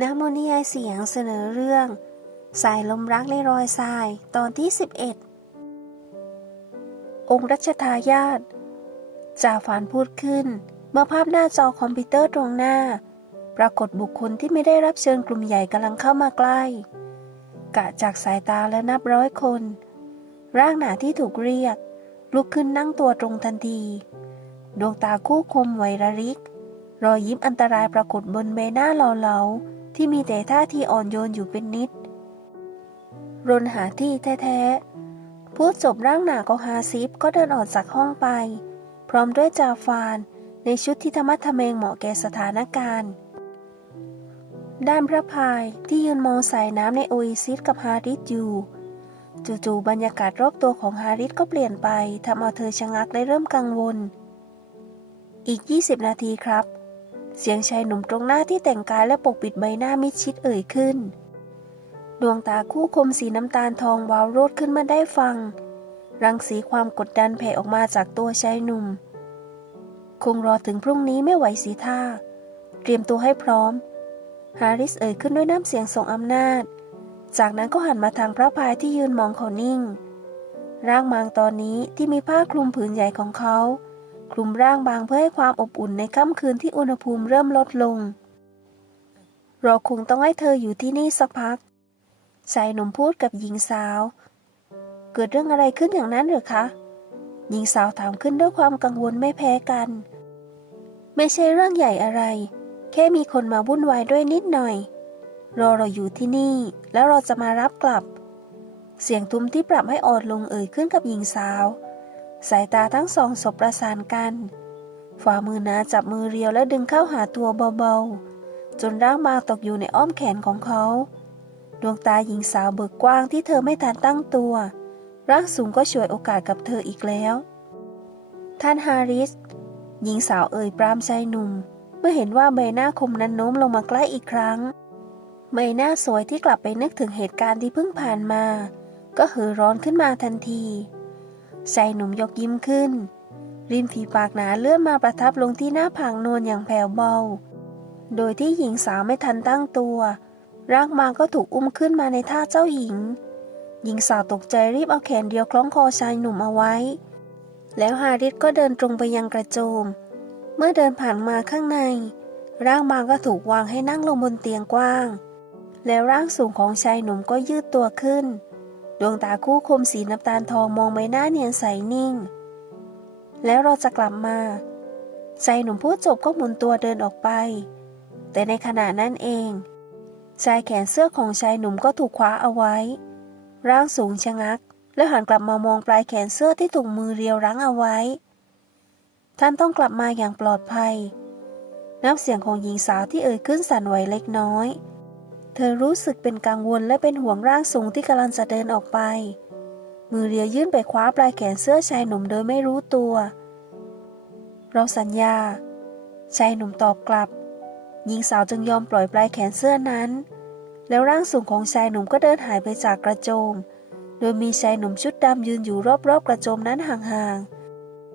น้ำมนิยายเสียงเสนอเรื่อง สายลมรักในรอยทรายตอนที่ 11 องค์รัชทายาทจ่าฝานพูดขึ้น เมื่อภาพหน้าจอคอมพิวเตอร์ตรงหน้า ปรากฏบุคคลที่ไม่ได้รับเชิญกลุ่มใหญ่กำลังเข้ามาใกล้ กะจากสายตาและนับร้อยคน ร่างหนาที่ถูกเรียก ลุกขึ้นนั่งตัวตรงทันที ดวงตาคู่คมไหวระริก รอยยิ้มอันตรายปรากฏบนใบหน้าหล่อเหลา ที่มีแต่ท่าทีอ่อนโยนอยู่เป็นนิด รนหาที่แท้ๆ พูดจบร่างหนาของฮาซิฟก็เดินออกจากห้องไป พร้อมด้วยจาฟานในชุดที่ธรรมะทะเมงเหมาะแก่สถานการณ์ ด้านพระพายที่ยืนมองสายน้ำในโอเอซิสกับฮาริสอยู่ จู่ๆบรรยากาศรอบตัวของฮาริสก็เปลี่ยนไปทำเอาเธอชะงักและเริ่มกังวล อีก 20 นาทีครับ เสียงชายหนุ่มตรงหน้าที่แต่งกายและปกปิดใบหน้ามิดชิดเอ่ยขึ้น ดวงตาคู่คมสีน้ำตาลทองวาวโรดขึ้นมาได้ฟัง รังสีความกดดันแผ่ออกมาจากตัวชายหนุ่ม คงรอถึงพรุ่งนี้ไม่ไหวสีท่า เตรียมตัวให้พร้อม ฮาริสเอ่ยขึ้นด้วยน้ำเสียงทรงอำนาจ จากนั้นก็หันมาทางพระพายที่ยืนมองเขานิ่ง ร่างมางตอนนี้ที่มีผ้าคลุมผืนใหญ่ของเขา คลุมร่างบางเพื่อให้ความอบอุ่นในค่ำคืนที่อุณหภูมิเริ่มลดลง เราคงต้องให้เธออยู่ที่นี่สักพักชายหนุ่มพูดกับหญิงสาว เกิดเรื่องอะไรขึ้นอย่างนั้นหรือคะ หญิงสาวถามขึ้นด้วยความกังวลไม่แพ้กัน ไม่ใช่เรื่องใหญ่อะไร แค่มีคนมาวุ่นวายด้วยนิดหน่อย รอเราอยู่ที่นี่ แล้วเราจะมารับกลับ เสียงทุ้มที่ปรับให้อ่อนลงเอ่ยขึ้นกับหญิงสาว สายตาทั้งสองสบประสานกัน ฝ่ามือนาจับมือเรียวและดึงเข้าหาตัวเบาๆ จนร่างบางตกอยู่ในอ้อมแขนของเขา ดวงตาหญิงสาวเบิกกว้างที่เธอไม่ทันตั้งตัว ร่างสูงก็ฉวยโอกาสกับเธออีกแล้ว ท่านฮาริส หญิงสาวเอ่ยปรามชายหนุ่ม เมื่อเห็นว่าใบหน้าคมนั้นโน้มลงมาใกล้อีกครั้ง ใบหน้าสวยที่กลับไปนึกถึงเหตุการณ์ที่เพิ่งผ่านมา ก็เห่อร้อนขึ้นมาทันที ชายหนุ่มยกยิ้มขึ้น ริมฝีปากหนาเลื่อนมาประทับลงที่หน้าผากนวลอย่างแผ่วเบา โดยที่หญิงสาวไม่ทันตั้งตัว ร่างบางก็ถูกอุ้มขึ้นมาในท่าเจ้าหญิง หญิงสาวตกใจรีบเอาแขนเดียวคล้องคอชายหนุ่มเอาไว้ แล้วฮาริสก็เดินตรงไปยังกระโจม เมื่อเดินผ่านมาข้างใน ร่างบางก็ถูกวางให้นั่งลงบนเตียงกว้าง แล้วร่างสูงของชายหนุ่มก็ยืดตัวขึ้น ดวงตาคู่คมสีน้ำตาลทองมองใบหน้าเนียนใสนิ่ง แล้วเราจะกลับมาชายหนุ่มพูดจบก็หมุนตัวเดินออกไป แต่ในขณะนั้นเองชายแขนเสื้อของชายหนุ่มก็ถูกคว้าเอาไว้ ร่างสูงชะงัก แล้วหันกลับมามองปลายแขนเสื้อที่ถูกมือเรียวรั้งเอาไว้ ท่านต้องกลับมาอย่างปลอดภัย น้ำเสียงของหญิงสาวที่เอ่ยขึ้นสั่นไหวเล็กน้อย เธอรู้สึกเป็นกังวลและเป็นห่วงร่างสูงที่กำลังจะเดินออกไป มือเรียยื่นไปคว้าปลายแขนเสื้อชายหนุ่มโดยไม่รู้ตัว เราสัญญา ชายหนุ่มตอบกลับ หญิงสาวจึงยอมปล่อยปลายแขนเสื้อนั้น แล้วร่างสูงของชายหนุ่มก็เดินหายไปจากกระโจม โดยมีชายหนุ่มชุดดำยืนอยู่รอบๆกระโจมนั้นห่าง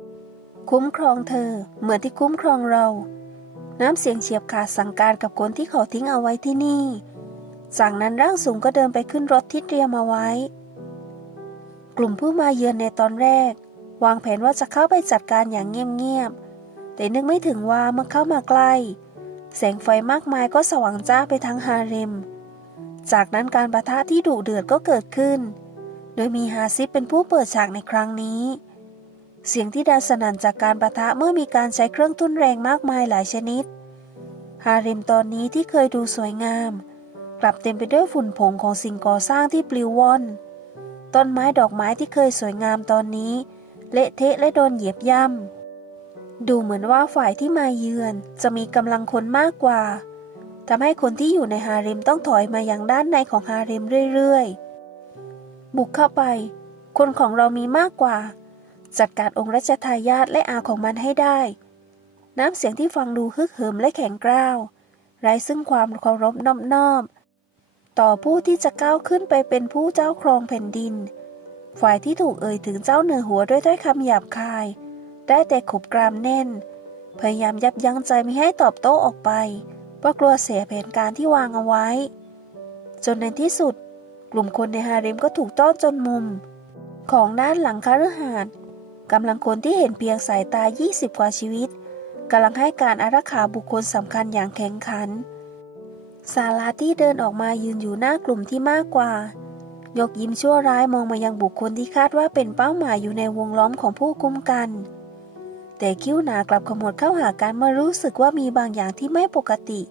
ๆ คุ้มครองเธอเหมือนที่คุ้มครองเรา น้ำเสียงเฉียบขาดสั่งการกับคนที่เขาทิ้งเอาไว้ที่นี่ จากนั้นร่างสูงก็เดินไปขึ้นรถที่เตรียมเอาไว้ กลุ่มผู้มาเยือนในตอนแรก วางแผนว่าจะเข้าไปจัดการอย่างเงียบๆ แต่นึกไม่ถึงว่าเมื่อเข้ามาใกล้ แสงไฟมากมายก็สว่างจ้าไปทั้งฮาเร็ม จากนั้นการประทะที่ดุเดือดก็เกิดขึ้น โดยมีฮาซิฟเป็นผู้เปิดฉากในครั้งนี้ เสียงที่ดังสนั่นจากการประทะเมื่อมีการใช้เครื่องทุ่นแรงมากมายหลายชนิด ฮาเร็มตอนนี้ที่เคยดูสวยงาม กลับเต็มไปด้วยฝุ่นผงของสิ่งก่อสร้างที่ปลิวว่อน ต้นไม้ดอกไม้ที่เคยสวยงามตอนนี้ เละเทะและโดนเหยียบย่ำ ดูเหมือนว่าฝ่ายที่มาเยือนจะมีกำลังคนมากกว่าทำให้คนที่อยู่ในฮาเร็มต้องถอยมาอย่างด้านในของฮาเร็มเรื่อยๆ บุกเข้าไป คนของเรามีมากกว่า จัดการองค์รัชทายาทและอาของมันให้ได้ น้ำเสียงที่ฟังดูฮึกเหิมและแข็งกร้าวไร้ซึ่งความเคารพนอบนอบ ต่อผู้ที่จะก้าวขึ้นไปเป็นผู้เจ้าครองแผ่นดิน ฝ่ายที่ถูกเอ่ยถึงเจ้าเหนือหัวด้วยถ้อยคำหยาบคาย ได้แต่ขบกรามแน่น พยายามยับยั้งใจไม่ให้ตอบโต้ออกไปเพราะกลัวเสียแผนการที่วางเอาไว้ จนในที่สุด กลุ่มคนในฮาเร็มก็ถูกต้อนจนมุม ของด้านหลังคาฤหาสน์กำลังคนที่เห็นเพียงสายตา 20 กว่าชีวิตกำลังให้การอารักขาบุคคลสำคัญอย่างแข็งขัน ซาลาที่เดินออกมายืนอยู่หน้ากลุ่มที่มากกว่า ยกยิ้มชั่วร้ายมองมายังบุคคลที่คาดว่าเป็นเป้าหมายอยู่ในวงล้อมของผู้กุมกัน แต่คิ้วหนากลับขมวดเข้าหากันเมื่อรู้สึกว่ามีบางอย่างที่ไม่ปกติ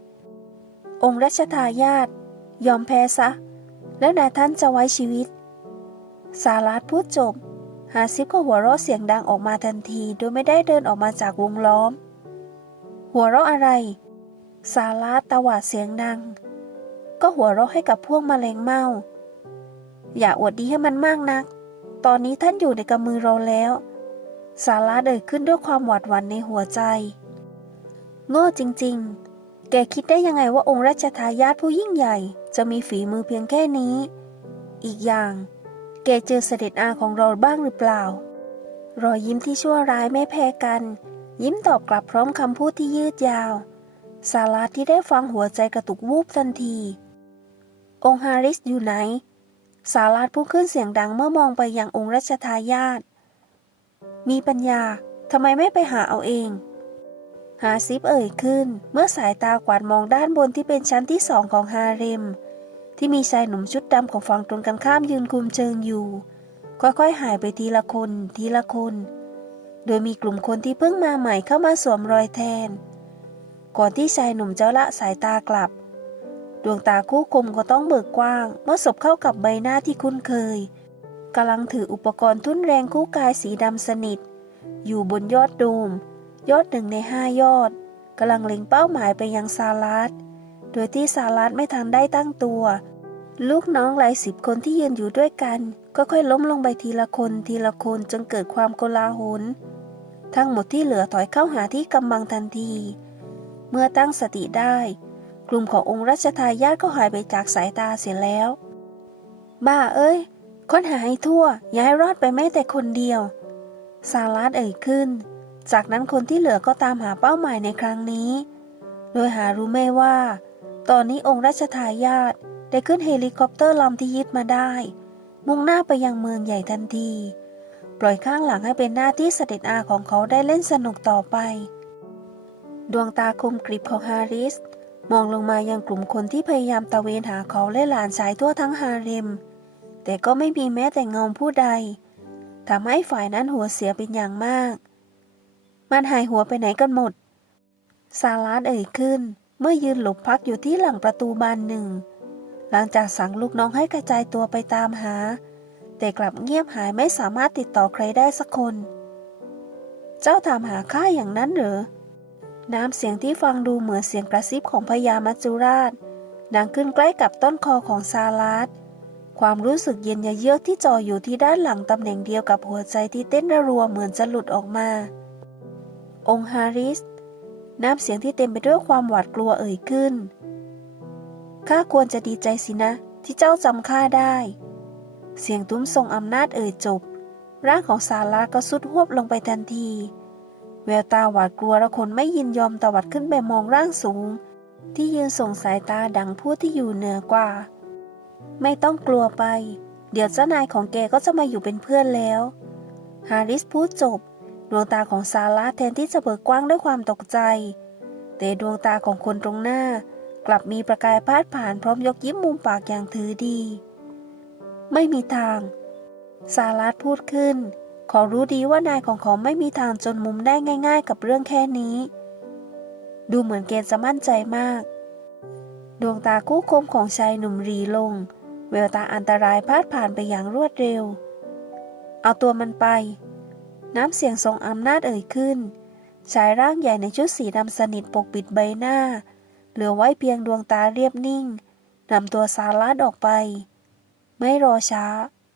องค์รัชทายาทยอมแพ้ซะ แล้วนายท่านจะไว้ชีวิต ซาลาดพูดจบ ฮาซิบก็หัวเราะเสียงดังออกมาทันที โดยไม่ได้เดินออกมาจากวงล้อม หัวเราะอะไร ซาลาดตวาดเสียงดัง ก็หัวเราะให้กับพวกมแมลงเม่า อย่าอวดดีให้มันมากนัก ตอนนี้ท่านอยู่ในกำมือเราแล้วซาลาเอ่ยขึ้นด้วยความหวาดหวั่นในหัวใจ โง่จริงๆ แกคิดได้ยังไงว่าองค์รัชทายาทผู้ยิ่งใหญ่ จะมีฝีมือเพียงแค่นี้ อีกอย่าง แกเจอเสด็จอาของเราบ้างหรือเปล่า รอยยิ้มที่ชั่วร้ายไม่แพ้กัน ยิ้มตอบกลับพร้อมคำพูดที่ยืดยาว ซาลาที่ได้ฟังหัวใจกระตุกวูบทันที องค์ฮาริสอยู่ไหน ซาลาพูดขึ้นเสียงดังเมื่อมองไปยังองค์รัชทายาท มีปัญญา ทำไมไม่ไปหาเอาเองหาซิบเอ่ยขึ้น เมื่อสายตากวาดมองด้านบนที่เป็นชั้นที่สองของฮาเร็ม ที่มีชายหนุ่มชุดดำของฝั่งตรงกันข้ามยืนคุมเชิงอยู่ ค่อยๆ หายไปทีละคน ทีละคน โดยมีกลุ่มคนที่เพิ่งมาใหม่เข้ามาสวมรอยแทน ก่อนที่ชายหนุ่มจะละสายตากลับ ดวงตาคู่คมก็ต้องเบิกกว้าง เมื่อสบเข้ากับใบหน้าที่คุ้นเคยกำลังถืออุปกรณ์ทุ่นแรงคู่กายสีดำสนิท อยู่บนยอดโดม ยอดหนึ่งในห้ายอดกำลังเล็งเป้าหมายไปยังซาลาดโดยที่ซาลาดไม่ทันได้ตั้งตัว ลูกน้องหลายสิบคนที่ยืนอยู่ด้วยกัน ก็ค่อยล้มลงไปทีละคนทีละคนจนเกิดความโกลาหลทั้งหมดที่เหลือถอยเข้าหาที่กำบังทันที เมื่อตั้งสติได้ กลุ่มขององค์รัชทายาทก็หายไปจากสายตาเสียแล้ว บ้าเอ้ย ค้นหาให้ทั่วอย่าให้รอดไปแม้แต่คนเดียว ซาลาดเอ่ยขึ้น จากนั้นคนที่เหลือก็ตามหาเป้าหมายในครั้งนี้ โดยหารู้ไม่ว่า ตอนนี้องค์รัชทายาทได้ขึ้นเฮลิคอปเตอร์ลำที่ยึดมาได้ มุ่งหน้าไปยังเมืองใหญ่ทันที ปล่อยข้างหลังให้เป็นหน้าที่เสด็จอาของเขาได้เล่นสนุกต่อไป ดวงตาคมกริบของฮาริส มองลงมายังกลุ่มคนที่พยายามตะเวนหาเขาและหลานชายทั่วทั้งฮาเร็ม แต่ก็ไม่มีแม้แต่เงาผู้ใดทำให้ฝ่ายนั้นหัวเสียเป็นอย่างมาก มันหายหัวไปไหนกันหมด ซาลาดเอ่ยขึ้น เมื่อยืนหลบพักอยู่ที่หลังประตูบานหนึ่ง หลังจากสั่งลูกน้องให้กระจายตัวไปตามหา แต่กลับเงียบหายไม่สามารถติดต่อใครได้สักคน เจ้าถามหาข้าอย่างนั้นหรอ น้ำเสียงที่ฟังดูเหมือนเสียงกระซิบของพญามัจจุราชดังขึ้นใกล้กับต้นคอของซาลาดความรู้สึกเย็นยะเยือกที่จ่ออยู่ที่ด้านหลังตำแหน่งเดียวกับหัวใจที่เต้นระรัวเหมือนจะหลุดออกมา องค์ฮาริส น้ำเสียงที่เต็มไปด้วยความหวาดกลัวเอ่ยขึ้น ข้าควรจะดีใจสินะ ที่เจ้าจำข้าได้ เสียงตุ้มทรงอำนาจเอ่ยจบ ร่างของซาลาก็สุดหวบลงไปทันที แววตาหวาดกลัวและคนไม่ยินยอมตวัดขึ้นไปมองร่างสูง ที่ยืนส่งสายตาดังผู้ที่อยู่เหนือกว่า ไม่ต้องกลัวไป เดี๋ยวเจ้านายของแกก็จะมาอยู่เป็นเพื่อนแล้ว ฮาริสพูดจบ ดวงตาของซาร่าแทนที่จะเบิกกว้างด้วยความตกใจ แต่ดวงตาของคนตรงหน้า กลับมีประกายพาดผ่านพร้อมยกยิ้มมุมปากอย่างถือดี ไม่มีทาง ซาลัดพูดขึ้น ขอรู้ดีว่านายของเขาไม่มีทางจนมุมได้ง่าย ๆ กับเรื่องแค่นี้ ดูเหมือนเกณฑ์จะมั่นใจมาก ดวงตาคู่คมของชายหนุ่มรีลงแววตาอันตรายพาดผ่านไปอย่างรวดเร็ว เอาตัวมันไป น้ำเสียงทรงอำนาจเอ่ยขึ้น ชายร่างใหญ่ในชุดสีดำสนิทปกปิดใบหน้า เหลือไว้เพียงดวงตาเรียบนิ่งนำตัวซาลัดออกไป ไม่รอช้า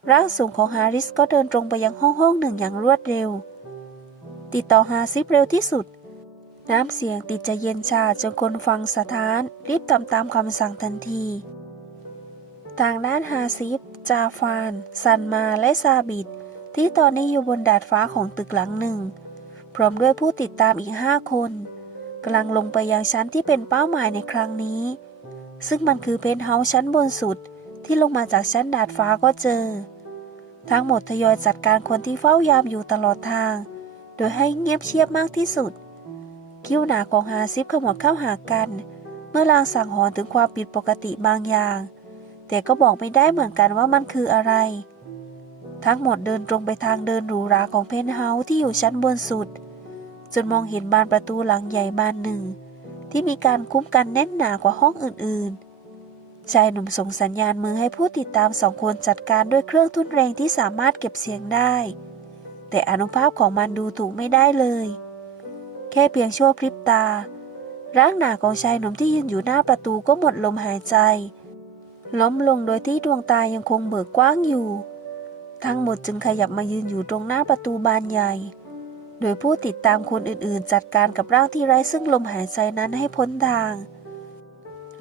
ร่างสูงของฮาริสก็เดินตรงไปยังห้องห้องหนึ่งอย่างรวดเร็ว ติดต่อฮาซิบเร็วที่สุด น้ำเสียงติดจะเย็นชาจนคนฟังสะท้าน รีบทำตามคำสั่งทันทีทางด้านฮาซิบจาฟาน ซันมาและซาบิด ที่ตอนนี้อยู่บนดาดฟ้าของตึกหลังหนึ่ง พร้อมด้วยผู้ติดตามอีกห้าคนกำลังลงไปยังชั้นที่เป็นเป้าหมายในครั้งนี้ ซึ่งมันคือเพนท์เฮาส์ชั้นบนสุด ที่ลงมาจากชั้นดาดฟ้าก็เจอ ทั้งหมดทยอยจัดการคนที่เฝ้ายามอยู่ตลอดทาง โดยให้เงียบเชียบมากที่สุด คิ้วหนาของฮาซิฟขมวดเข้าหากัน เมื่อลางสั่งหอนถึงความผิดปกติบางอย่าง แต่ก็บอกไม่ได้เหมือนกันว่ามันคืออะไร ทั้งหมดเดินตรงไปทางเดินหรูหราของเพนท์เฮาส์ที่อยู่ชั้นบนสุด จนมองเห็นบานประตูหลังใหญ่บานหนึ่ง ที่มีการคุ้มกันแน่นหนากว่าห้องอื่นๆ ชายหนุ่มส่งสัญญาณมือให้ผู้ติดตามสองคนจัดการด้วยเครื่องทุ่นแรงที่สามารถเก็บเสียงได้ แต่อนุภาพของมันดูถูกไม่ได้เลย แค่เพียงชั่วพริบตา ร่างหนาของชายหนุ่มที่ยืนอยู่หน้าประตูก็หมดลมหายใจ ล้มลงโดยที่ดวงตายังคงเบิกกว้างอยู่ ทั้งหมดจึงขยับมายืนอยู่ตรงหน้าประตูบานใหญ่ โดยผู้ติดตามคนอื่นๆ จัดการกับร่างที่ไร้ซึ่งลมหายใจนั้นให้พ้นทาง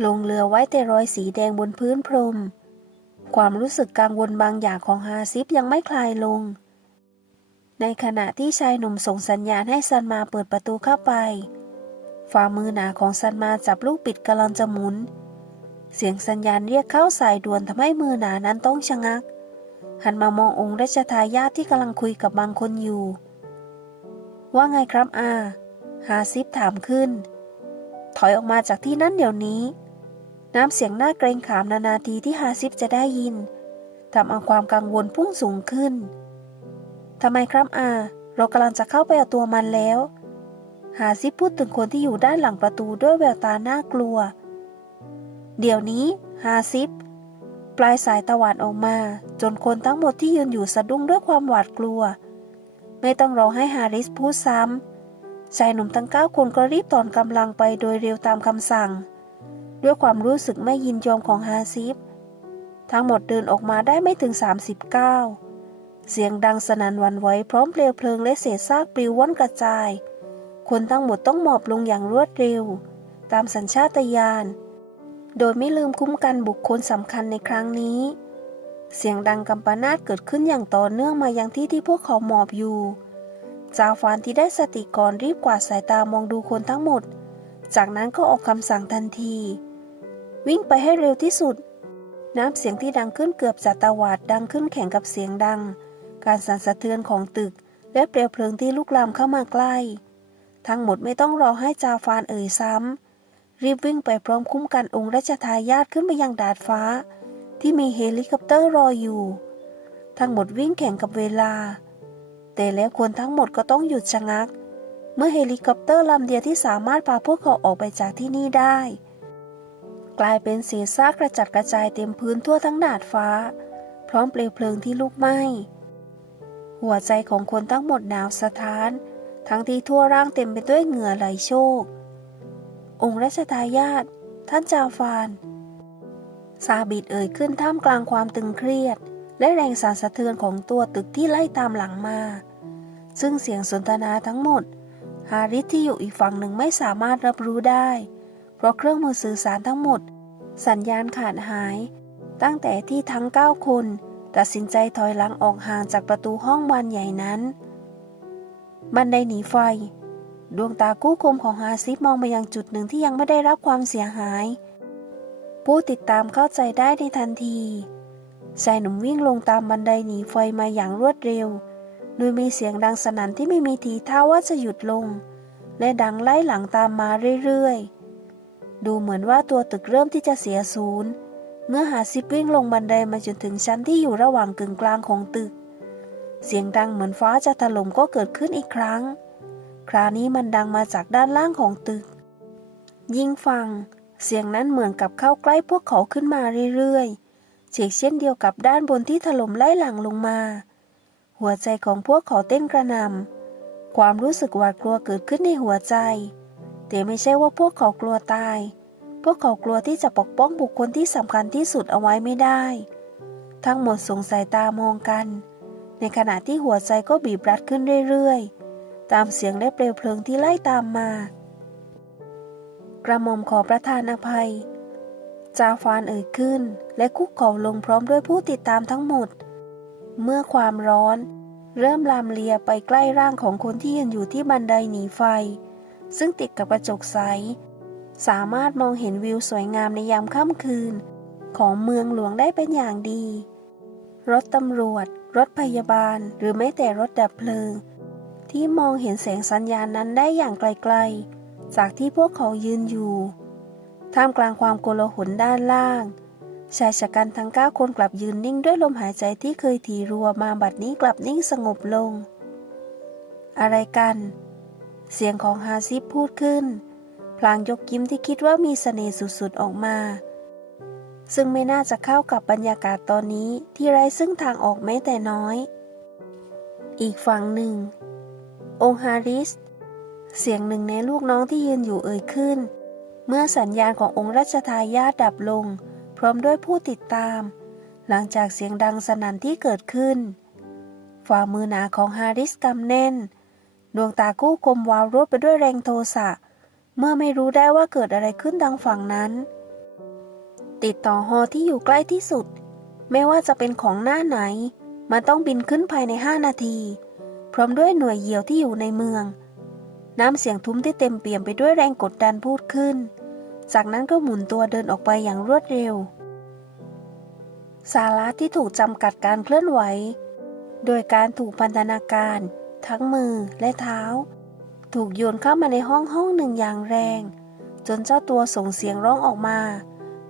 ลงเรือไว้แต่รอยสีแดงบนพื้นพรม ความรู้สึกกังวลบางอย่างของฮาซิฟยังไม่คลายลง ในขณะที่ชายหนุ่มส่งสัญญาณให้ซันมาเปิดประตูเข้าไป ฝ่ามือหนาของซันมาจับลูกปิดกำลังจะหมุน เสียงสัญญาณเรียกเข้าสายด่วนทำให้มือหนานั้นต้องชะงัก หันมามององค์รัชทายาทที่กำลังคุยกับบางคนอยู่ ว่าไงครับอาฮาซิฟถามขึ้น ถอยออกมาจากที่นั่นเดี๋ยวนี้ น้ำเสียงหน้าเกรงขามนานาทีที่ฮาซิฟจะได้ยินทำเอาความกังวลพุ่งสูงขึ้นทำไมครับอา เรากำลังจะเข้าไปเอาตัวมันแล้ว ฮาซิฟพูดถึงคนที่อยู่ด้านหลังประตูด้วยแววตาน่ากลัว เดี๋ยวนี้ฮาซิฟปลายสายตะวันออกมา จนคนทั้งหมดที่ยืนอยู่สะดุ้งด้วยความหวาดกลัว ไม่ต้องรอให้ฮาริสพูดซ้ำชายหนุ่มทั้งเก้าคนก็รีบถอนกำลังไปโดยเร็วตามคำสั่ง ด้วยความรู้สึกไม่ยินยอมของฮาซิฟ ทั้งหมดเดินออกมาได้ไม่ถึง30ก้าเสียงดังสนั่นวันไหวพร้อมเปลวเพลิงและเศษซากปลิวว่อนกระจาย คนทั้งหมดต้องหมอบลงอย่างรวดเร็ว ตามสัญชาตญาณ โดยไม่ลืมคุ้มกันบุคคลสำคัญในครั้งนี้ เสียงดังกำปนาตเกิดขึ้นอย่างต่อเนื่องมายังที่ที่พวกเขาหมอบอยู่จาฟานที่ได้สติก่อนรีบกวาดสายตามองดูคนทั้งหมด จากนั้นก็ออกคำสั่งทันที วิ่งไปให้เร็วที่สุด น้ำเสียงที่ดังขึ้นเกือบจะตวาดดังขึ้นแข่งกับเสียงดัง การสั่นสะเทือนของตึก และเปลวเพลิงที่ลุกลามเข้ามาใกล้ ทั้งหมดไม่ต้องรอให้จาฟานเอ่ยซ้ำ รีบวิ่งไปพร้อมคุ้มกันองค์รัชทายาทขึ้นไปยังดาดฟ้า ที่มีเฮลิคอปเตอร์รออยู่ ทั้งหมดวิ่งแข่งกับเวลา แต่แล้วคนทั้งหมดก็ต้องหยุดชะงัก เมื่อเฮลิคอปเตอร์ลำเดียวที่สามารถพาพวกเขาออกไปจากที่นี่ได้ กลายเป็นเศษซากกระจัดกระจายเต็มพื้นทั่วทั้งดาดฟ้า พร้อมเปลวเพลิงที่ลุกไหม้ หัวใจของคนทั้งหมดหนาวสะท้าน ทั้งที่ทั่วร่างเต็มไปด้วยเหงื่อไหลโชก องค์รัชทายาทท่านจาฟานซาบิดเอ่ยขึ้นท่ามกลางความตึงเครียด และแรงสั่นสะเทือนของตัวตึกที่ไล่ตามหลังมา ซึ่งเสียงสนทนาทั้งหมด ฮาริสที่อยู่อีกฝั่งหนึ่งไม่สามารถรับรู้ได้ เพราะเครื่องมือสื่อสารทั้งหมด สัญญาณขาดหาย ตั้งแต่ที่ทั้งเก้าคน ตัดสินใจถอยหลังออกห่างจากประตูห้องบานใหญ่นั้น บันไดหนีไฟ ดวงตากู้คมของฮาซิฟมองไปยังจุดหนึ่งที่ยังไม่ได้รับความเสียหาย ผู้ติดตามเข้าใจได้ในทันทีชายหนุ่มวิ่งลงตามบันไดหนีไฟมาอย่างรวดเร็ว โดยมีเสียงดังสนั่นที่ไม่มีทีท่าว่าจะหยุดลง และดังไล่หลังตามมาเรื่อยๆ ดูเหมือนว่าตัวตึกเริ่มที่จะเสียศูนย์ เมื่อหาซิปวิ่งลงบันไดมาจนถึงชั้นที่อยู่ระหว่างกึ่งกลางของตึก เสียงดังเหมือนฟ้าจะถล่มก็เกิดขึ้นอีกครั้ง คราวนี้มันดังมาจากด้านล่างของตึก ยิ่งฟัง เสียงนั้นเหมือนกับเข้าใกล้พวกเขาขึ้นมาเรื่อยๆเช่นเช่นเดียวกับด้านบนที่ถล่มไล่หลังลงมา หัวใจของพวกเขาเต้นกระนำความรู้สึกหวาดกลัวเกิดขึ้นในหัวใจ แต่ไม่ใช่ว่าพวกเขากลัวตาย พวกเขากลัวที่จะปกป้องบุคคลที่สำคัญที่สุดเอาไว้ไม่ได้ ทั้งหมดสงสัยตามองกัน ในขณะที่หัวใจก็บีบรัดขึ้นเรื่อยๆ ตามเสียงและเปลวเพลิงที่ไล่ตามมา กระหม่อมขอประทานอภัย จาฟานเอ่ยขึ้น และคุกเข่าลงพร้อมด้วยผู้ติดตามทั้งหมด เมื่อความร้อน เริ่มลามเลียไปใกล้ร่างของคนที่ยืนอยู่ที่บันไดหนีไฟ ซึ่งติดกับกระจกใส สามารถมองเห็นวิวสวยงามในยามค่ำคืน ของเมืองหลวงได้เป็นอย่างดี รถตำรวจ รถพยาบาล หรือแม้แต่รถดับเพลิง ที่มองเห็นแสงสัญญาณนั้นได้อย่างไกลๆ จากที่พวกเขายืนอยู่ ท่ามกลางความโกลาหลด้านล่างชายชะกันทั้งเก้าคนกลับยืนนิ่งด้วยลมหายใจที่เคยถีรัวมาบัดนี้กลับนิ่งสงบลง อะไรกัน เสียงของฮาซิบพูดขึ้น พลางยกยิ้มที่คิดว่ามีเสน่ห์สุดๆออกมา ซึ่งไม่น่าจะเข้ากับบรรยากาศตอนนี้ที่ไร้ซึ่งทางออกแม้แต่น้อย อีกฝั่งหนึ่ง องฮาริส เสียงหนึ่งในลูกน้องที่ยืนอยู่เอ่ยขึ้น เมื่อสัญญาณขององค์รัชทายาทดับลง พร้อมด้วยผู้ติดตาม หลังจากเสียงดังสนั่นที่เกิดขึ้น ฝ่ามือหนาของฮาริสกำแน่น ดวงตากู้คมวาวรวดไปด้วยแรงโทสะ เมื่อไม่รู้ได้ว่าเกิดอะไรขึ้นทางฝั่งนั้น ติดต่อฮอที่อยู่ใกล้ที่สุด ไม่ว่าจะเป็นของหน้าไหน มันต้องบินขึ้นภายใน5นาที พร้อมด้วยหน่วยเหยี่ยวที่อยู่ในเมือง น้ำเสียงทุ้มที่เต็มเปี่ยมไปด้วยแรงกดดันพูดขึ้น จากนั้นก็หมุนตัวเดินออกไปอย่างรวดเร็ว สาระที่ถูกจำกัดการเคลื่อนไหว โดยการถูกพันธนาการ ทั้งมือและเท้า ถูกโยนเข้ามาในห้องห้องหนึ่งอย่างแรง จนเจ้าตัวส่งเสียงร้องออกมา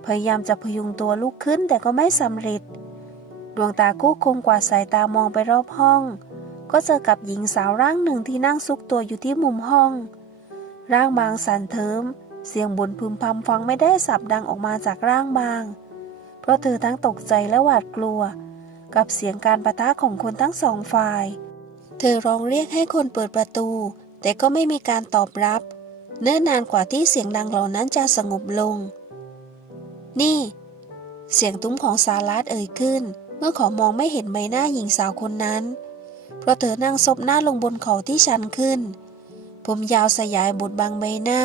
พยายามจะพยุงตัวลุกขึ้นแต่ก็ไม่สำเร็จ ดวงตากู้คงกว่าสายตามองไปรอบห้อง ก็เจอกับหญิงสาวร่างหนึ่งที่นั่งซุกตัวอยู่ที่มุมห้อง ร่างบางสั่นเทิม เสียงบ่นพึมพำฟังไม่ได้สับดังออกมาจากร่างบาง เพราะเธอทั้งตกใจและหวาดกลัวกับเสียงการประทะของคนทั้งสองฝ่าย เธอร้องเรียกให้คนเปิดประตู แต่ก็ไม่มีการตอบรับ เนิ่นนานกว่าที่เสียงดังเหล่านั้นจะสงบลง นี่ เสียงตุ้มของซาลัดเอ่ยขึ้น เมื่อเขอมองไม่เห็นใบหน้าหญิงสาวคนนั้น เพราะเธอนั่งซบหน้าลงบนเขาที่ชันขึ้น ผมยาวสยายบดบังใบหน้า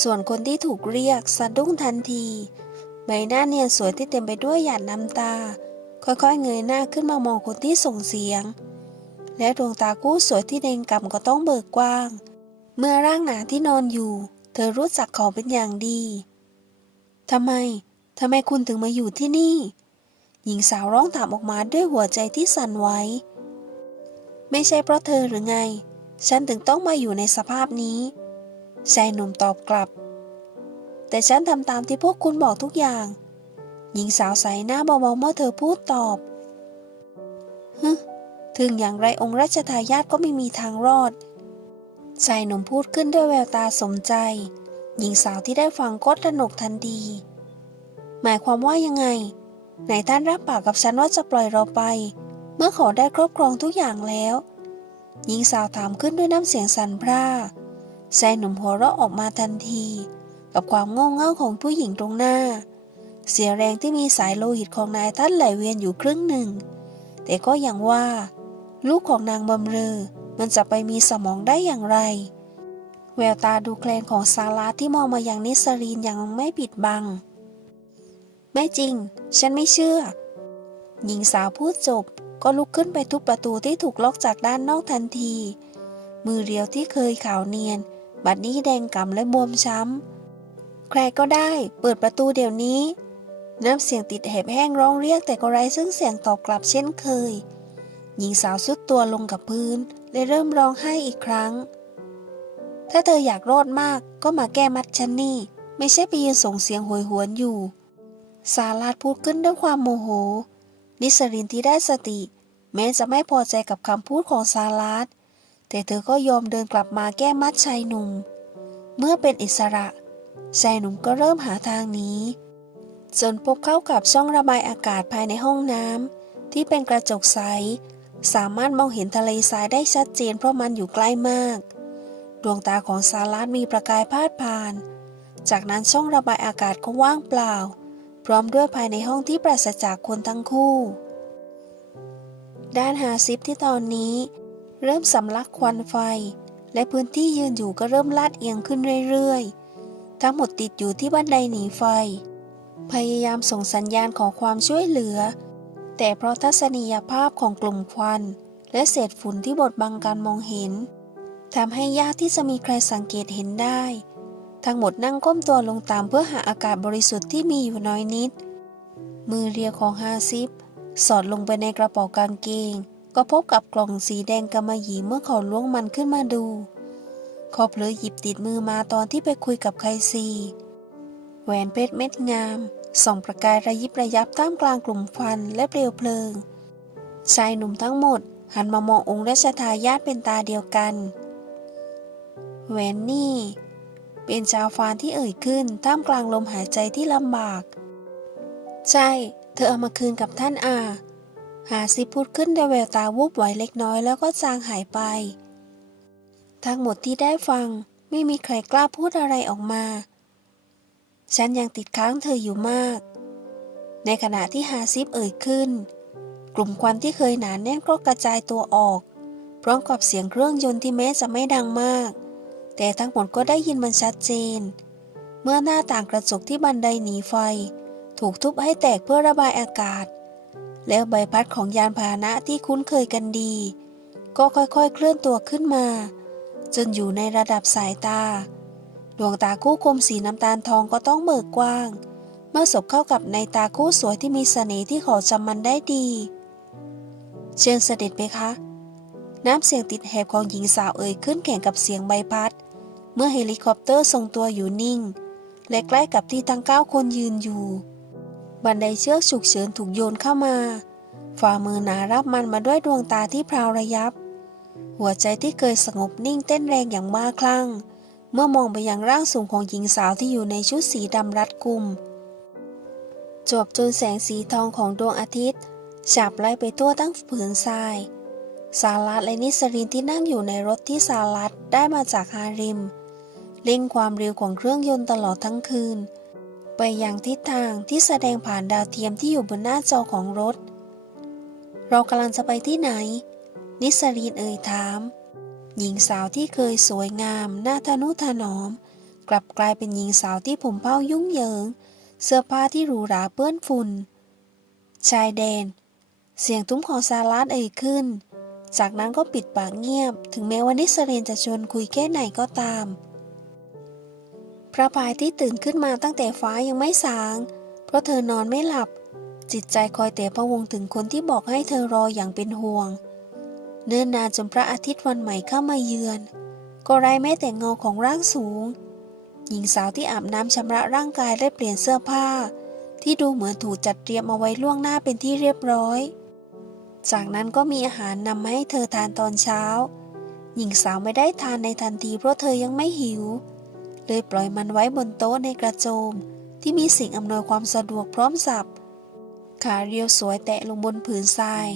ส่วนคนที่ถูกเรียกสะดุ้งทันที ใบหน้าเนียนสวยที่เต็มไปด้วยหยาดน้ำตา ค่อยๆเงยหน้าขึ้นมามองคนที่ส่งเสียง และดวงตากู้สวยที่เด้งกำก็ต้องเบิกกว้าง เมื่อร่างหนาที่นอนอยู่ เธอรู้จักเขาเป็นอย่างดีทำไมทำไมคุณถึงมาอยู่ที่นี่ หญิงสาวร้องถามออกมาด้วยหัวใจที่สั่นไหวไม่ใช่เพราะเธอหรือไง ฉันถึงต้องมาอยู่ในสภาพนี้ชายหนุ่มตอบกลับ แต่ฉันทำตามที่พวกคุณบอกทุกอย่าง หญิงสาวใส่หน้าเบาๆเมื่อเธอพูดตอบฮึ ถึงอย่างไรองค์รัชทายาทก็ไม่มีทางรอด ชายหนุ่มพูดขึ้นด้วยแววตาสมใจ หญิงสาวที่ได้ฟังก็ตระหนกทันที หมายความว่ายังไง ไหนท่านรับปากกับฉันว่าจะปล่อยเราไป เมื่อขอได้ครอบครองทุกอย่างแล้ว หญิงสาวถามขึ้นด้วยน้ำเสียงสั่นพร่าชายหนุ่มหัวเราะออกมาทันที กับความโง่เง่าของผู้หญิงตรงหน้า เสียแรงที่มีสายโลหิตของนายท่านไหลเวียนอยู่ครึ่งหนึ่ง แต่ก็อย่างว่า ลูกของนางบำเรอ มันจะไปมีสมองได้อย่างไร แววตาดูแคลนของซาลาที่มองมาอย่างนิสรีนอย่างไม่ปิดบัง ไม่จริง ฉันไม่เชื่อ หญิงสาวพูดจบก็ลุกขึ้นไปทุบประตูที่ถูกล็อกจากด้านนอกทันที มือเรียวที่เคยขาวเนียน บัดนี้แดงก่ำและบวมช้ำ ใครก็ได้ เปิดประตูเดี๋ยวนี้ น้ำเสียงติดแหบแห้งร้องเรียกแต่ก็ไร้ซึ่งเสียงตอบกลับเช่นเคย หญิงสาวสุดตัวลงกับพื้นและเริ่มร้องไห้อีกครั้ง ถ้าเธออยากรอดมากก็มาแก้มัดฉันนี่ ไม่ใช่ไปยืนส่งเสียงโหยหวนอยู่ สาลาดพูดขึ้นด้วยความโมโห นิสรินที่ได้สติ แม้จะไม่พอใจกับคำพูดของซาลาดแต่เธอก็ยอมเดินกลับมาแก้มัดชายหนุ่ม เมื่อเป็นอิสระ ชายหนุ่มก็เริ่มหาทางหนี้จนพบเข้ากับช่องระบายอากาศภายในห้องน้ำที่เป็นกระจกใส สามารถมองเห็นทะเลทรายได้ชัดเจนเพราะมันอยู่ใกล้มาก ดวงตาของซาลาดมีประกายพาดผ่าน จากนั้นช่องระบายอากาศก็ว่างเปล่า พร้อมด้วยภายในห้องที่ปราศจากคนทั้งคู่ ด้านหาซิปที่ตอนนี้ เริ่มสำลักควันไฟ และพื้นที่ยืนอยู่ก็เริ่มลาดเอียงขึ้นเรื่อยๆ ทั้งหมดติดอยู่ที่บันไดหนีไฟ พยายามส่งสัญญาณขอความช่วยเหลือ แต่เพราะทัศนียภาพของกลุ่มควัน และเศษฝุ่นที่บดบังการมองเห็นทำให้ยากที่จะมีใครสังเกตเห็นได้ ทั้งหมดนั่งก้มตัวลงตามเพื่อหาอากาศบริสุทธิ์ที่มีอยู่น้อยนิด มือเรียของฮาซิบสอดลงไปในกระเป๋ากางเกง ก็พบกับกล่องสีแดงกำมะหยี่เมื่อเขาล้วงมันขึ้นมาดู เขาเผลอหยิบติดมือมาตอนที่ไปคุยกับไคซี แหวนเพชรเม็ดงาม ส่องประกายระยิบระยับท่ามกลางกลุ่มควันและเปลวเพลิง ชายหนุ่มทั้งหมด หันมามององค์รัชทายาทเป็นตาเดียวกันแวนนี่ เป็นจาวฟานที่เอ่ยขึ้นท่ามกลางลมหายใจที่ลำบาก ใช่ เธอเอามาคืนกับท่านอา หาซิพูดขึ้นด้วยแววตาวูบไหวเล็กน้อยแล้วก็จางหายไป ทั้งหมดที่ได้ฟังไม่มีใครกล้าพูดอะไรออกมา ฉันยังติดค้างเธออยู่มาก ในขณะที่ฮาซิบเอ่ยขึ้น กลุ่มควันที่เคยหนานแน่นก็กระจายตัวออก พร้อมกับเสียงเครื่องยนต์ที่แม้จะไม่ดังมาก แต่ทั้งหมดก็ได้ยินมันชัดเจน เมื่อหน้าต่างกระจกที่บันไดหนีไฟ ถูกทุบให้แตกเพื่อระบายอากาศ แล้วใบพัดของยานพาหนะที่คุ้นเคยกันดี ก็ค่อยๆเคลื่อนตัวขึ้นมา จนอยู่ในระดับสายตา ดวงตาคู่คมสีน้ำตาลทองก็ต้องเบิกกว้าง เมื่อสบเข้ากับในตาคู่สวยที่มีเสน่ห์ที่ขาจำมันได้ดี เชิญเสด็จไปคะ น้ำเสียงติดแหบของหญิงสาวเอ่ยขึ้นแข่งกับเสียงใบพัด เมื่อเฮลิคอปเตอร์ทรงตัวอยู่นิ่ง และใกล้กับที่ทั้งเก้าคนยืนอยู่ บันไดเชือกฉุกเฉินถูกโยนเข้ามา ฝ่ามือหนารับมันมาด้วยดวงตาที่พราวระยับ หัวใจที่เคยสงบนิ่งเต้นแรงอย่างบ้าคลั่ง เมื่อมองไปยังร่างสูงของหญิงสาวที่อยู่ในชุดสีดำรัดกุมจบจนแสงสีทองของดวงอาทิตย์ฉาบไล่ไปทั่วทั้งผืนทราย สารัตและนิสรินที่นั่งอยู่ในรถที่สารัตได้มาจากฮาริม เร่งความเร็วของเครื่องยนต์ตลอดทั้งคืน ไปยังทิศทางที่แสดงผ่านดาวเทียมที่อยู่บนหน้าจอของรถ เรากำลังจะไปที่ไหน นิสรินเอ่ยถาม หญิงสาวที่เคยสวยงามหน้าทะนุถนอม กลับกลายเป็นหญิงสาวที่ผมเผ้ายุ่งเหยิง เสื้อผ้าที่หรูหราเปื้อนฝุ่น ชายแดน เสียงทุ้มของซาลาดเอ่ยขึ้น จากนั้นก็ปิดปากเงียบ ถึงแม้ว่านิสเรนจะชวนคุยแค่ไหนก็ตาม พระพายที่ตื่นขึ้นมาตั้งแต่ฟ้ายังไม่สาง เพราะเธอนอนไม่หลับ จิตใจคอยแต่พะวงถึงคนที่บอกให้เธอรออย่างเป็นห่วง เนิ่นนานจนพระอาทิตย์วันใหม่เข้ามาเยือน ก็ไร้แม้แต่เงาของร่างสูง หญิงสาวที่อาบน้ำชำระร่างกายและเปลี่ยนเสื้อผ้า ที่ดูเหมือนถูกจัดเตรียมเอาไว้ล่วงหน้าเป็นที่เรียบร้อย จากนั้นก็มีอาหารนำมาให้เธอทานตอนเช้า หญิงสาวไม่ได้ทานในทันทีเพราะเธอยังไม่หิว เลยปล่อยมันไว้บนโต๊ะในกระโจม ที่มีสิ่งอำนวยความสะดวกพร้อมสับขาเรียวสวยแตะลงบนผืนทราย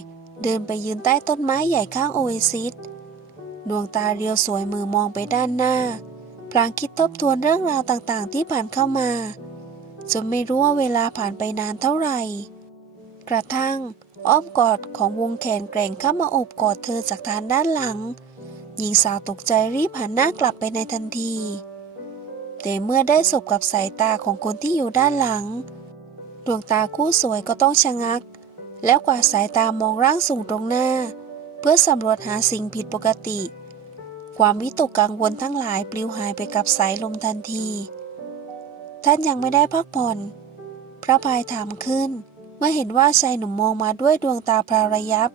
เดินไปยืนใต้ต้นไม้ใหญ่ข้างโอเอซิส ดวงตาเรียวสวยมือมองไปด้านหน้า พลางคิดทบทวนเรื่องราวต่างๆ ที่ผ่านเข้ามาจนไม่รู้ว่าเวลาผ่านไปนานเท่าไหร่ กระทั่ง อ้อมกอดของวงแขนแกร่งเข้ามาอบกอดเธอจากทางด้านหลัง หญิงสาวตกใจรีบหันหน้ากลับไปในทันที แต่เมื่อได้สบกับสายตาของคนที่อยู่ด้านหลัง ดวงตาคู่สวยก็ต้องชะงัก แล้วกวาดสายตามองร่างสูงตรงหน้า เพื่อสำรวจหาสิ่งผิดปกติ ความวิตกกังวลทั้งหลายปลิวหายไปกับสายลมทันที ท่านยังไม่ได้พักผ่อน พระพายถามขึ้น เมื่อเห็นว่าชายหนุ่มมองมาด้วยดวงตาพราระยับ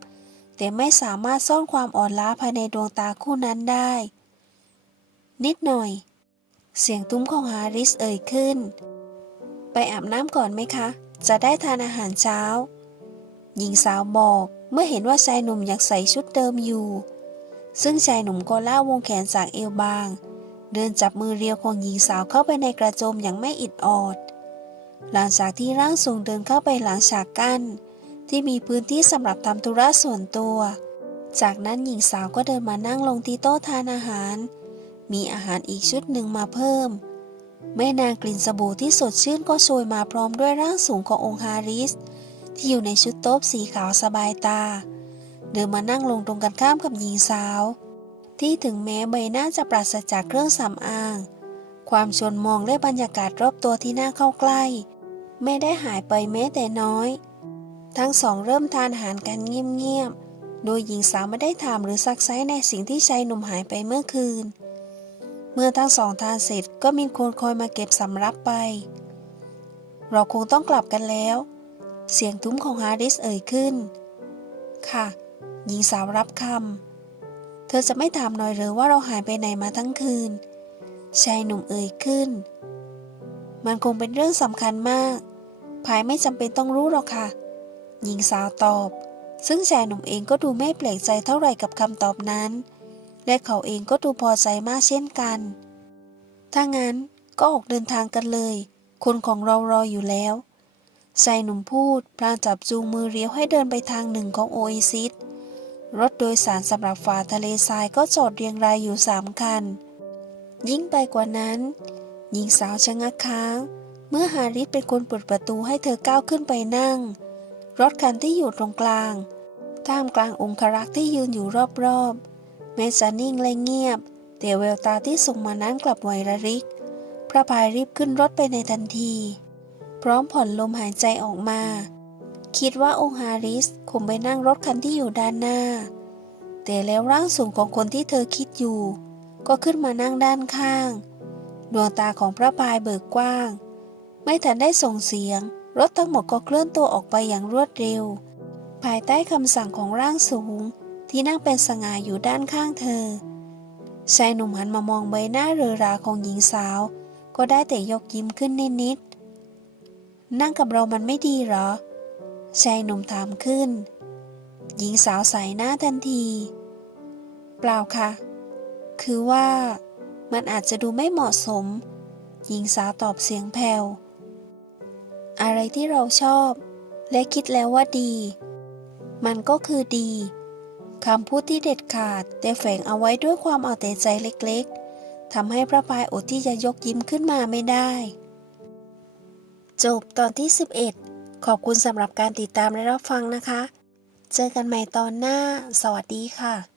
แต่ไม่สามารถซ่อนความอ่อนล้าภายในดวงตาคู่นั้นได้ นิดหน่อย เสียงตุ้มของฮาริสเอ่ยขึ้น ไปอาบน้ำก่อนไหมคะ จะได้ทานอาหารเช้า หญิงสาวบอกเมื่อเห็นว่าชายหนุ่มยังใส่ชุดเดิมอยู่ ซึ่งชายหนุ่มก็ล่าวงแขนจากเอวบาง เดินจับมือเรียวของหญิงสาวเข้าไปในกระโจมอย่างไม่อิดออด หลังจากที่ร่างทรงเดินเข้าไปหลังฉากกั้น ที่มีพื้นที่สำหรับทำธุระส่วนตัว จากนั้นหญิงสาวก็เดินมานั่งลงที่โต๊ะทานอาหาร มีอาหารอีกชุดหนึ่งมาเพิ่มแม่นางกลิ่นสบู่ที่สดชื่นก็โชยมาพร้อมด้วยร่างสูงขององค์ฮาริส ที่อยู่ในชุดโต๊ะสีขาวสบายตา เดินมานั่งลงตรงกันข้ามกับหญิงสาว ที่ถึงแม้ใบหน้าจะปราศจากเครื่องสำอาง ความชวนมองและบรรยากาศรอบตัวที่น่าเข้าใกล้ ไม่ได้หายไปแม้แต่น้อย ทั้งสองเริ่มทานอาหารกันเงียบๆ โดยหญิงสาวไม่ได้ถามหรือซักไซในสิ่งที่ชายหนุ่มหายไปเมื่อคืน เมื่อทั้งสองทานเสร็จก็มีคนคอยมาเก็บสำรับไป เราคงต้องกลับกันแล้ว เสียงทุ้มของฮาริสเอ่ยขึ้น ค่ะ หญิงสาวรับคำ เธอจะไม่ถามหน่อยหรือว่าเราหายไปไหนมาทั้งคืน ชายหนุ่มเอ่ยขึ้น มันคงเป็นเรื่องสำคัญมาก ภายไม่จำเป็นต้องรู้หรอกค่ะ หญิงสาวตอบ ซึ่งชายหนุ่มเองก็ดูไม่แปลกใจเท่าไหร่กับคำตอบนั้น และเขาเองก็ดูพอใจมากเช่นกัน ถ้างั้นก็ออกเดินทางกันเลย คนของเรารออยู่แล้ว ชายหนุ่มพูด พลางจับจูงมือเลี้ยวให้เดินไปทางหนึ่งของโอเอซิส รถโดยสารสำหรับฝ่าทะเลทรายก็จอดเรียงรายอยู่สามคัน ยิ่งไปกว่านั้น หญิงสาวชะงักค้าง เมื่อฮาริสเป็นคนเปิดประตูให้เธอก้าวขึ้นไปนั่ง รถคันที่อยู่ตรงกลาง ท่ามกลางองครักษ์ที่ยืนอยู่รอบๆแม้จะนิ่งและเงียบ แต่แววตาที่ส่งมานั้นกลับไหวระริก พระพายรีบขึ้นรถไปในทันที พร้อมผ่อนลมหายใจออกมา คิดว่าองค์ฮาริสคงไปนั่งรถคันที่อยู่ด้านหน้า แต่แล้วร่างสูงของคนที่เธอคิดอยู่ ก็ขึ้นมานั่งด้านข้าง ดวงตาของพระพายเบิกกว้าง ไม่ทันได้ส่งเสียง รถทั้งหมดก็เคลื่อนตัวออกไปอย่างรวดเร็ว ภายใต้คำสั่งของร่างสูงที่นั่งเป็นสง่าอยู่ด้านข้างเธอชายหนุ่มหันมามองใบหน้าเรือราของหญิงสาว ก็ได้แต่ยกยิ้มขึ้นนิด นั่งกับเรามันไม่ดีหรอ ชายหนุ่มถามขึ้น หญิงสาวใส่หน้าทันที เปล่าค่ะ คือว่ามันอาจจะดูไม่เหมาะสม หญิงสาวตอบเสียงแผ่ว อะไรที่เราชอบ และคิดแล้วว่าดี มันก็คือดีคำพูดที่เด็ดขาด แต่แฝงเอาไว้ด้วยความเอาแต่ใจเล็กๆทำให้พระพายอดที่จะยกยิ้มขึ้นมาไม่ได้ จบตอนที่ 11 ขอบคุณสำหรับการติดตามและรับฟังนะคะ เจอกันใหม่ตอนหน้า สวัสดีค่ะ